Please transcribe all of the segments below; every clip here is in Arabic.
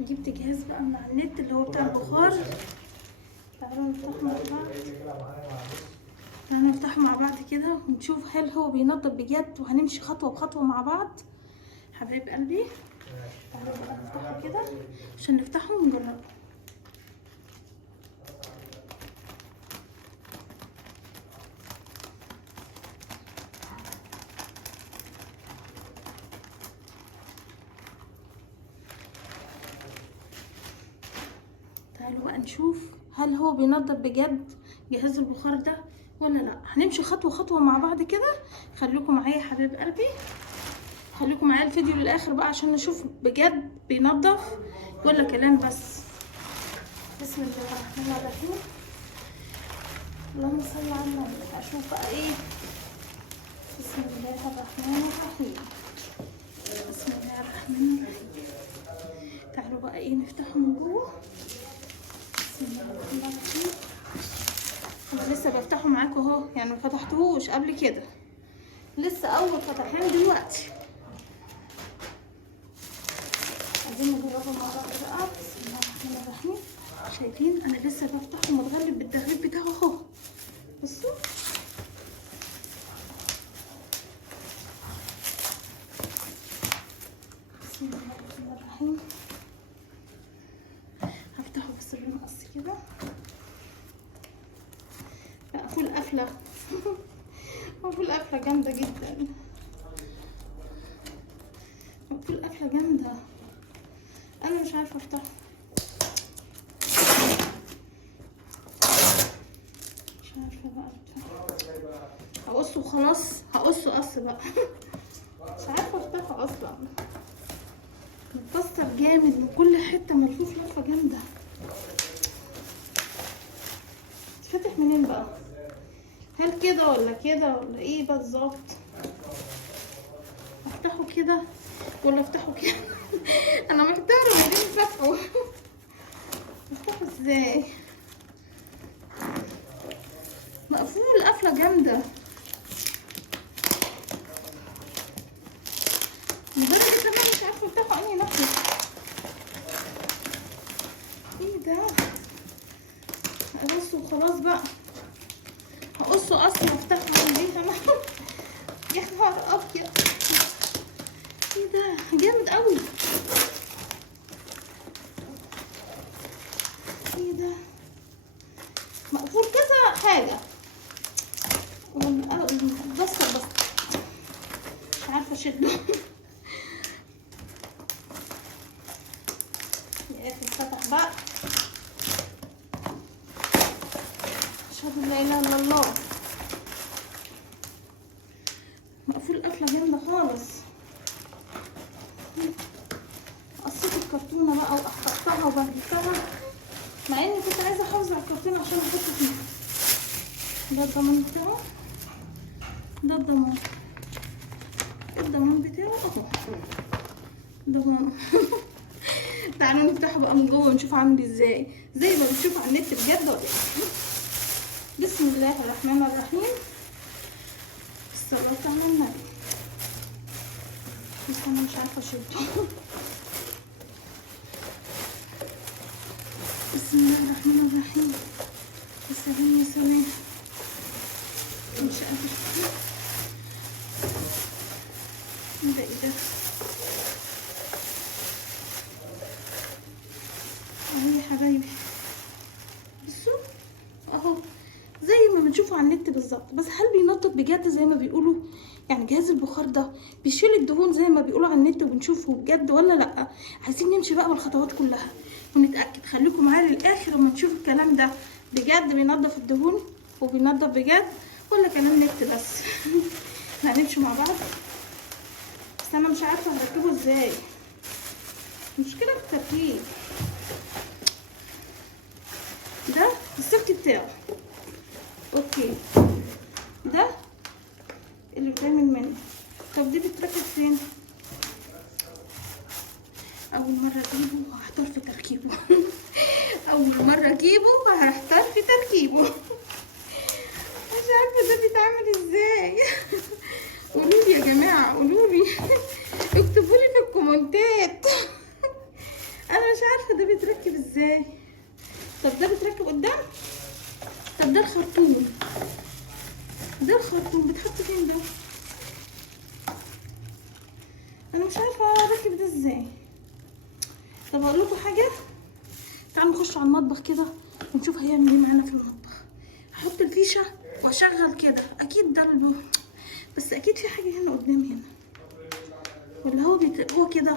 جبت جهاز بقى من على النت اللي هو بتاع البخار. تعالوا نفتحه مع بعض. تعالوا نفتحه مع بعض كده ونشوف هل هو بينضف بجد، وهنمشي خطوة بخطوة مع بعض حبايب قلبي. تعالوا بقى نفتحه كده عشان نفتحه ونجربه. تعالوا بقى نشوف هل هو بينضف بجد جهاز البخار ده ولا لا. هنمشي خطوه خطوه مع بعض كده. خليكم معايا يا حبايب قلبي، خليكم معايا الفيديو للاخر بقى عشان نشوف بجد بينضف ولا كلام بس. بسم الله الرحمن الرحيم. اللهم صل على النبي. اشوف بقى ايه. بسم الله الرحمن الرحيم. بسم الله الرحمن الرحيم. تعالوا بقى ايه نفتحه من جوه. بسم الله الرحمن الرحيم. انا لسه بفتحه معاكم اهو، يعني ما فتحتهوش قبل كده، لسه اول فتحان دلوقتي. عايزين نجربه مع بعض بقى. بسم الله الرحمن الرحيم. شايفين انا لسه بفتحه متغلب بالتغليب بتاعه اهو. بصوا بسم الله الرحمن الرحيم. هفتحه بس بالمقص كده. مقفول قفله مقفول قفله جامده جدا، مقفول قفله جامده. انا مش عارفه افتحه، مش عارفه بقى افتحه. هقصه وخلاص، هقصه قص بقى مش عارفه افتحه اصلا، متكسر جامد من كل حته، ملفوف لفه جامده. اتفتح منين بقى؟ هل كده ولا كده ولا ايه بالظبط؟ افتحه كده ولا افتحه كده؟ انا محتاره ما بين فتحه. افتحه ازاي؟ مقفول قفله جامده لدرجه ان انا مش عارفه افتحه انهي ناحيه. ايه ده؟ هقصه وخلاص بقى، هقصه اصلا وافتحه من دي كمان. يا نهار ابيض، ايه ده جامد قوي. ايه ده؟ مقفول كذا حاجه بس مش عارفه اشده. يا اخي اتفتح بقى. اشهد ان لا اله الا الله. مقفول قفله جامده خالص. قصيت الكرتونه بقى وقطعتها وبهدلتها، مع اني كنت عايزه احافظ على الكرتونه عشان احط فيها. ده الضمان بتاعه، ده الضمان بتاعه اهو. ضمان. تعالوا نفتحه بقى من جوه ونشوف عامل ازاي، زي ما بنشوف على النت بجد ولا ايه. بسم الله الرحمن الرحيم. الصلاة على النبي. بس انا مش عارفه اشده. بسم الله الرحمن الرحيم. السلام سلام. مش قادره. ده ايه ده؟ اهو يا حبايبي بصوا اهو زي ما بنشوفه على النت بالظبط. بس هل بينضف بجد زي ما بيقولوا؟ يعني جهاز البخار ده بيشيل الدهون زي ما بيقولوا على النت وبنشوفه بجد ولا لا؟ عايزين نمشي بقى بالخطوات كلها ونتاكد. خليكم معايا للاخر وما نشوف الكلام ده بجد بينضف الدهون وبينضف بجد ولا كلام نت بس. احنا هنمشي مع بعض، بس انا مش عارفه هركبه ازاي. المشكله في التركيب. ده السلك بتاعه اوكي، ده اللي بتعمل منه. طب دي بتركب فين؟ اول مره اجيبه وهحتار في تركيبه. اول مره اجيبه وهحتار في تركيبه. مش عارفه ده بيتعمل ازاي. قولولي يا جماعه، قولولي، اكتبولي في الكومنتات. انا مش ازاي؟ طب ده بتركب قدام؟ طب ده الخرطوم، ده الخرطوم بيتحط فين ده؟ انا مش عارفه اركب ده ازاي. طب اقول لكم حاجه، تعالوا نخش على المطبخ كده ونشوف هيعمل ايه معانا في المطبخ. هحط الفيشه واشغل كده، اكيد ده بس اكيد في حاجه هنا قدامي هنا، ولا هو كده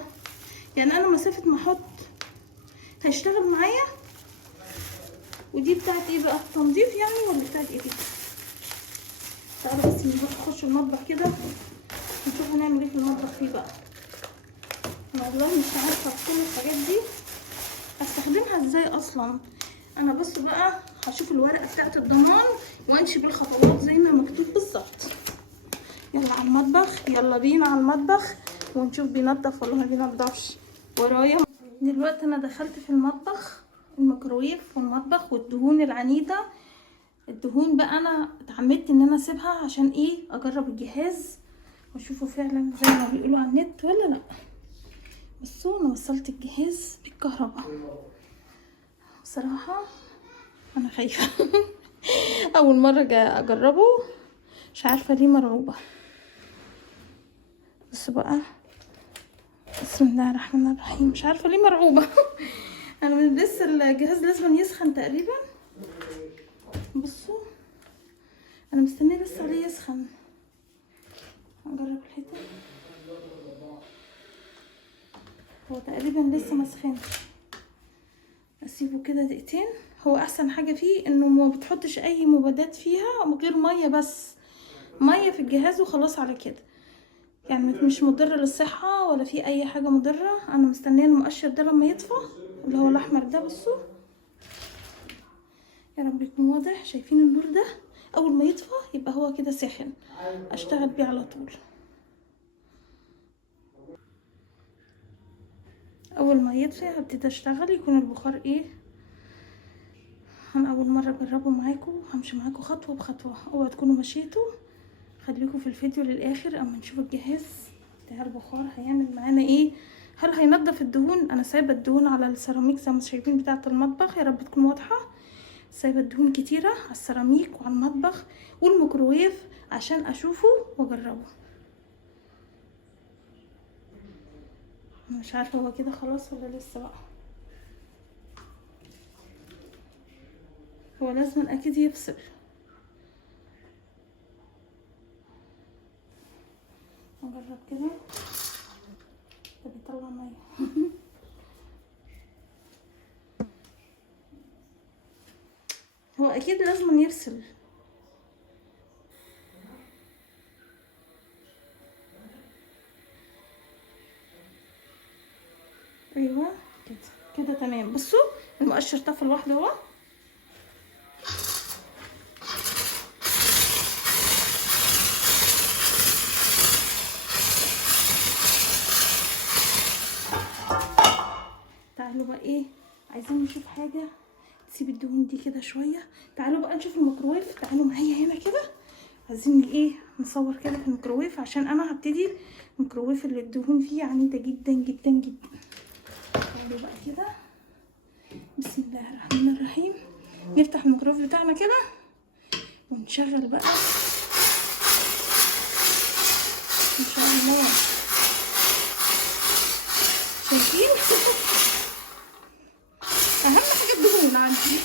يعني. انا مسافه ما احط هيشتغل معايا. ودي بتاعت ايه بقى؟ تنظيف يعني ولا بتاعت ايه دي؟ تعالوا بس نخش المطبخ كده نشوف هنعمل ايه في المطبخ فيه بقى. انا والله مش عارفه كل الحاجات دي استخدمها ازاي اصلا. انا بس بقى هشوف الورقه بتاعت الضمان وامشي بالخطوات زي ما مكتوب بالظبط. يلا على المطبخ، يلا بينا على المطبخ ونشوف بينضف ولا ما بينضفش ورايا. دلوقتي انا دخلت في المطبخ، الميكرويف والمطبخ والدهون العنيده. الدهون بقى انا اتعمدت ان انا اسيبها عشان ايه؟ اجرب الجهاز واشوفه فعلا زي ما بيقولوا على النت ولا لا. بصوا انا وصلت الجهاز بالكهرباء، بصراحه انا خايفه اول مره اجربه، مش عارفه ليه مرعوبه. بس بقى بسم الله الرحمن الرحيم، مش عارفه ليه مرعوبه انا لسه الجهاز لازم يسخن تقريبا. بصوا انا مستنيه بس عليه يسخن. اجرب الحته، هو تقريبا لسه ما سخنش. اسيبه كده دقيقتين. هو احسن حاجه فيه انه ما بتحطش اي مبيدات فيها غير ميه بس، ميه في الجهاز وخلاص على كده. يعني مش مضر للصحه ولا في اي حاجه مضره. انا مستنيه المؤشر ده لما يطفى اللي هو الاحمر ده. بصوا يا رب يكون واضح، شايفين النور ده؟ اول ما يطفى يبقى هو كده سخن، اشتغل بيه على طول. اول ما يطفي هبتدي اشتغل، يكون البخار ايه. انا اول مره اجربه معاكم، همشي معاكم خطوه بخطوه، اوعوا تكونوا مشيتوا. خليكم في الفيديو للاخر اما نشوف الجهاز بتاع البخار هيعمل معانا ايه. هل هينضف الدهون؟ انا سايبه الدهون على السيراميك زي ما شايفين بتاعه المطبخ، يا رب تكون واضحه. سايبه الدهون كتيره على السيراميك وعلى المطبخ والميكروويف عشان اشوفه واجربه. مش عارفه هو كده خلاص ولا لسه بقى. هو لازم اكيد يفصل. نجرب كده. ده بيطلع ميه هو اكيد لازم يفصل. ايوه كده كده تمام. بصوا المؤشر طفى لوحده اهو. تعالوا بقى ايه، عايزين نشوف حاجه تسيب الدهون دي كده شويه. تعالوا بقى نشوف الميكروويف، تعالوا معايا هنا كده. عايزين ايه نصور كده في الميكروويف عشان انا هبتدي الميكروويف اللي الدهون فيه عنيده جدا جدا جدا. تعالوا بقى كده بسم الله الرحمن الرحيم. نفتح الميكروويف بتاعنا كده ونشغل بقى ان شاء الله. شايفين اهم حاجه الدهون عندي.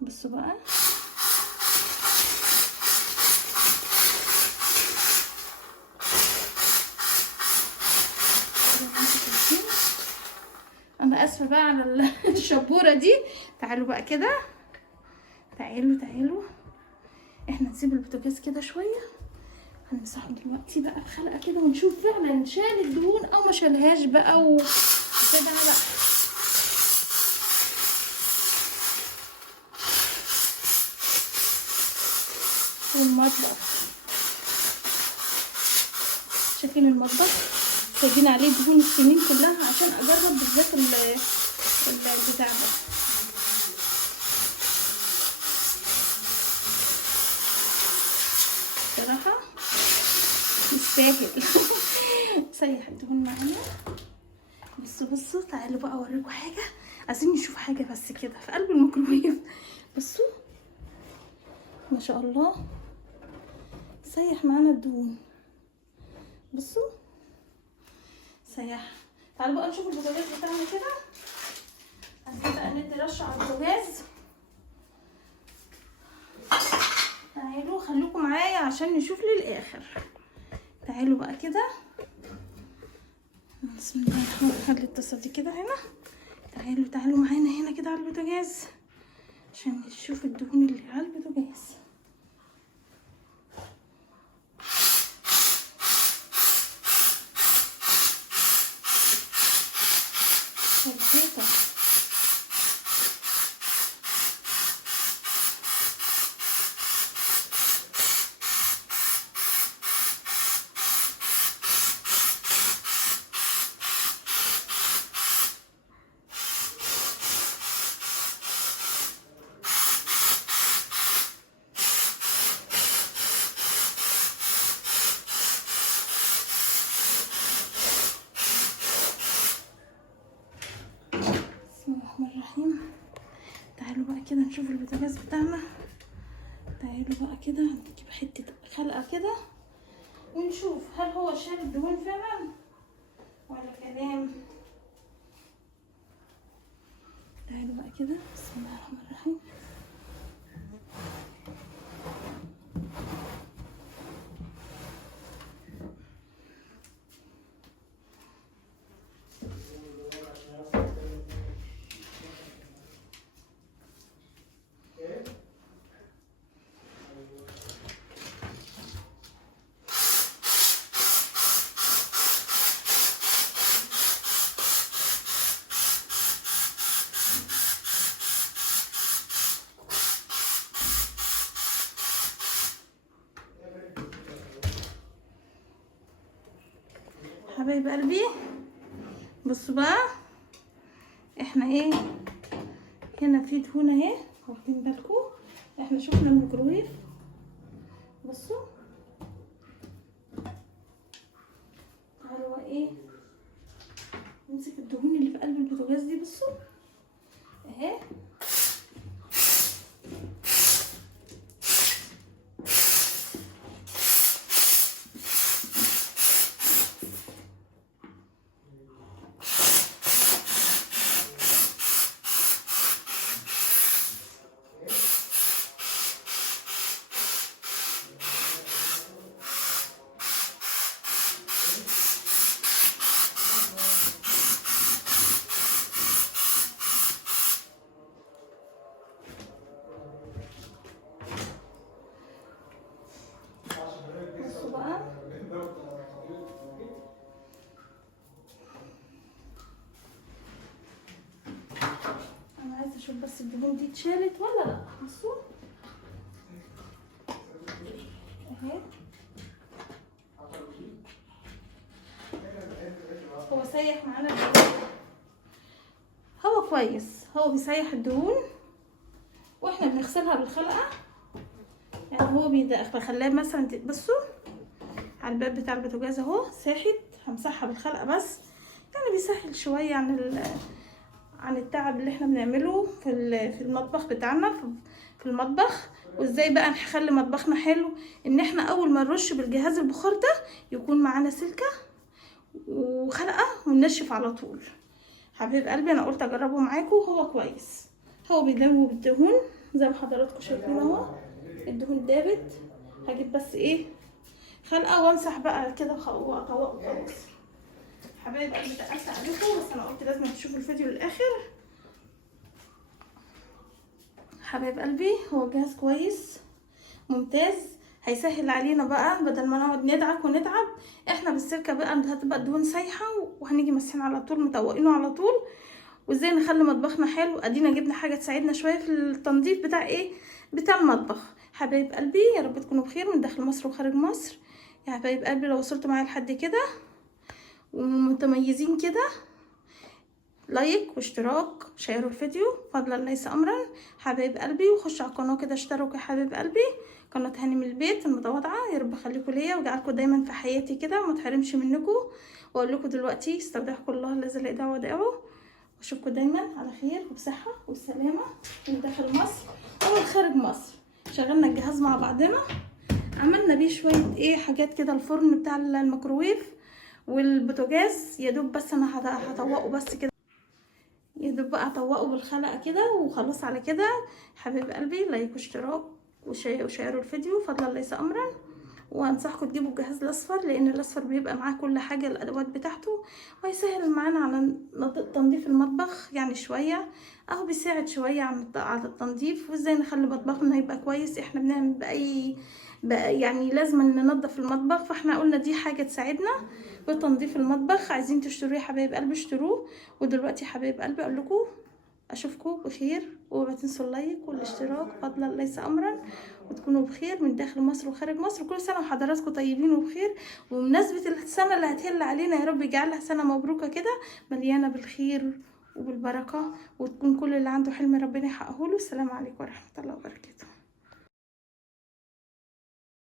بصوا بقى انا اسفه بقى على الشبوره دي. تعالوا بقى كده، تعالوا احنا نسيب البوتاجاز كده شويه. هنمسحه دلوقتي بقى بخلقه كده ونشوف فعلا شال الدهون او ما شالهاش بقى وكده بقى. والمطبخ شايفين المطبخ سايبين عليه دهون السنين كلها عشان اجرب بالذات البتاع ده. صراحه يستاهل سيح الدهون معانا. بصوا تعالوا بقى اوريكم حاجه، عايزين نشوف حاجه بس كده في قلب الميكروويف. بصوا ما شاء الله سيح معانا الدهون. بصوا سيح. تعالوا بقى نشوف البوتاجاز بتاعنا كده. عايزين بقى ندي رشه على البوتاجاز. تعالوا خليكم معايا عشان نشوف للاخر. تعالوا بقى كده، بسم الله الرحمن الرحيم. خلي الطاسه دي كده هنا. تعالوا معانا هنا كده على البوتاجاز عشان نشوف الدهون اللي على البوتاجاز. الحيطه تعالوا بقى كده نشوف البوتاجاز بتاعنا. تعالوا بقى كده نجيب حته خلقه كده ونشوف هل هو شال الدهون فعلا ولا كلام. تعالوا بقى كده، بسم الله الرحمن الرحيم. حبايب قلبي بصوا بقى، احنا ايه هنا في دهون اهي، واخدين بالكم؟ احنا شفنا الميكروويف. بصوا تعالوا بقى ايه نمسك الدهون اللي في قلب البوتاجاز دي. بصوا اهي، اشوف بس الدهون دي اتشالت ولا لا. بصوا اهي، هو سايح معانا الدهون، هو كويس، هو بيسيح الدهون واحنا بنغسلها بالخلقه. يعني هو بخليها مثلا، بصوا على الباب بتاع البوتاجاز اهو ساحت، همسحها بالخلقه بس. يعني بيسهل شويه عن التعب اللي احنا بنعمله في المطبخ بتاعنا، في المطبخ. وازاي بقى نخلي مطبخنا حلو؟ ان احنا اول ما نرش بالجهاز البخار ده يكون معانا سلكه وخلقه وننشف على طول. حبيب قلبي انا قلت اجربه معاكم، هو كويس، هو بيدوب الدهون زي ما حضراتكم شايفين اهو. الدهون دابت. هجيب بس ايه خلقه وامسح بقى كده وخلاص. حبايب قلبي تقلت عليكم بس انا قلت لازم تشوفوا الفيديو للاخر. حبايب قلبي هو جهاز كويس ممتاز، هيسهل علينا بقى بدل ما نقعد ندعك ونتعب. احنا بالسلكه بقى هتبقى الدهون سايحه وهنيجي ماسحين على طول مطوقينه على طول. وازاي نخلي مطبخنا حلو؟ ادينا جبنا حاجه تساعدنا شويه في التنظيف بتاع ايه بتاع المطبخ. حبايب قلبي يا رب تكونوا بخير من داخل مصر وخارج مصر. يا حبايب قلبي لو وصلتوا معايا لحد كده ومتميزين كده، لايك واشتراك، شيروا الفيديو فضلا ليس امرا. حبايب قلبي وخشوا على القناه كده اشتركوا يا حبايب قلبي. قناه هاني من البيت المتواضعه. يا رب اخليكم ليا ويجعلكم دايما في حياتي كده وما تحرمش منكم. واقول لكم دلوقتي استودعكم الله الذي لا يضيع ودائعه، واشوفكم دايما على خير وبصحه والسلامه من داخل مصر او من خارج مصر. شغلنا الجهاز مع بعضنا، عملنا بيه شويه ايه حاجات كده، الفرن بتاع الميكروويف والبوتاجاز يا دوب، بس انا هطوقه بس كده، يا دوب بقى اطوقه بالخلقه كده وخلاص على كده. حبيب قلبي لايك واشتراك وشيروا الفيديو فضلا ليس امرا. وانصحكم تجيبوا الجهاز الاصفر، لان الاصفر بيبقى معاه كل حاجه الادوات بتاعته، وهيسهل معانا على تنظيف المطبخ يعني شويه، اهو بيساعد شويه على التنظيف وازاي نخلي مطبخنا يبقى كويس. احنا بنعمل بقى يعني لازم ننظف المطبخ، فاحنا قلنا دي حاجه تساعدنا بتنظيف المطبخ. عايزين تشتروه يا حبايب قلبي اشتروه. ودلوقتي حبايب قلبي اقول لكم اشوفكم بخير، وما تنسوا اللايك والاشتراك فضلا ليس امرا، وتكونوا بخير من داخل مصر وخارج مصر. كل سنه وحضراتكم طيبين وبخير، وبمناسبه السنه اللي هتهل علينا يا رب يجعلها سنه مبروكه كده مليانه بالخير وبالبركه، وتكون كل اللي عنده حلم ربنا يحققه له. السلام عليكم ورحمه الله وبركاته.